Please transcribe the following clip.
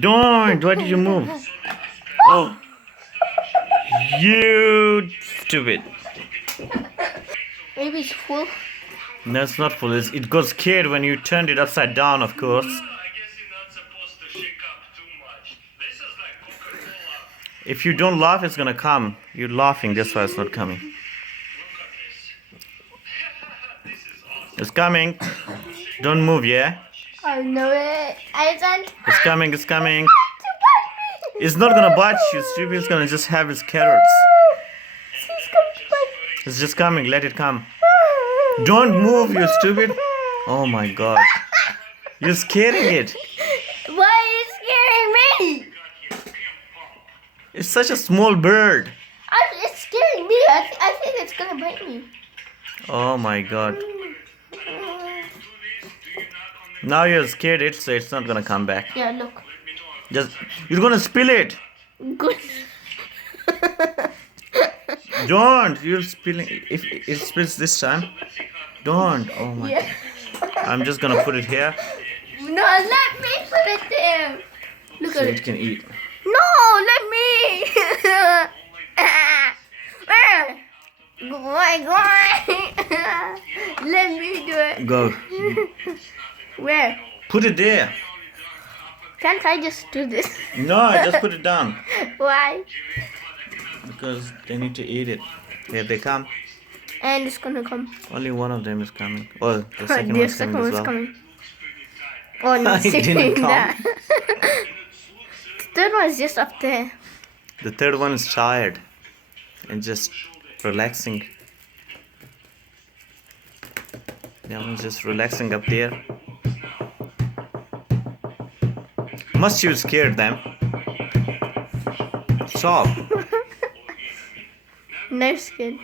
Don't! Why did you move? Oh, you stupid. Maybe it's full. No, it's not full. It got scared when you turned it upside down, of course. If you don't laugh, it's gonna come. You're laughing, that's why it's not coming. It's coming. Don't move, yeah? I know it. I don't. It's coming, it's coming. To bite me. It's not gonna bite you, stupid. It's gonna just have its carrots. It's going to bite me. It's just coming, let it come. Don't move, you stupid. Oh my god. You're scaring it. Why are you scaring me? It's such a small bird. It's scaring me. I think it's gonna bite me. Oh my god. Now you're scared it, so it's not gonna come back. Yeah, look. Just you're gonna spill it. Good. Don't. You're spilling. If it spills this time, don't. Oh my. Yeah. I'm just gonna put it here No, let me put it there. Look so at it it. can eat. No, let me. Let me do it. Go. Where? Put it there. Can't I just do this? No, just put it down. Why? Because they need to eat it. Here they come. And it's gonna come. Only one of them is coming. Oh, the second The one's second coming as one's well. coming. Oh no, It didn't sitting come. there. The third one is just up there. The third one is tired and just relaxing. That one's just relaxing up there. Must you scare them? Stop. No skin.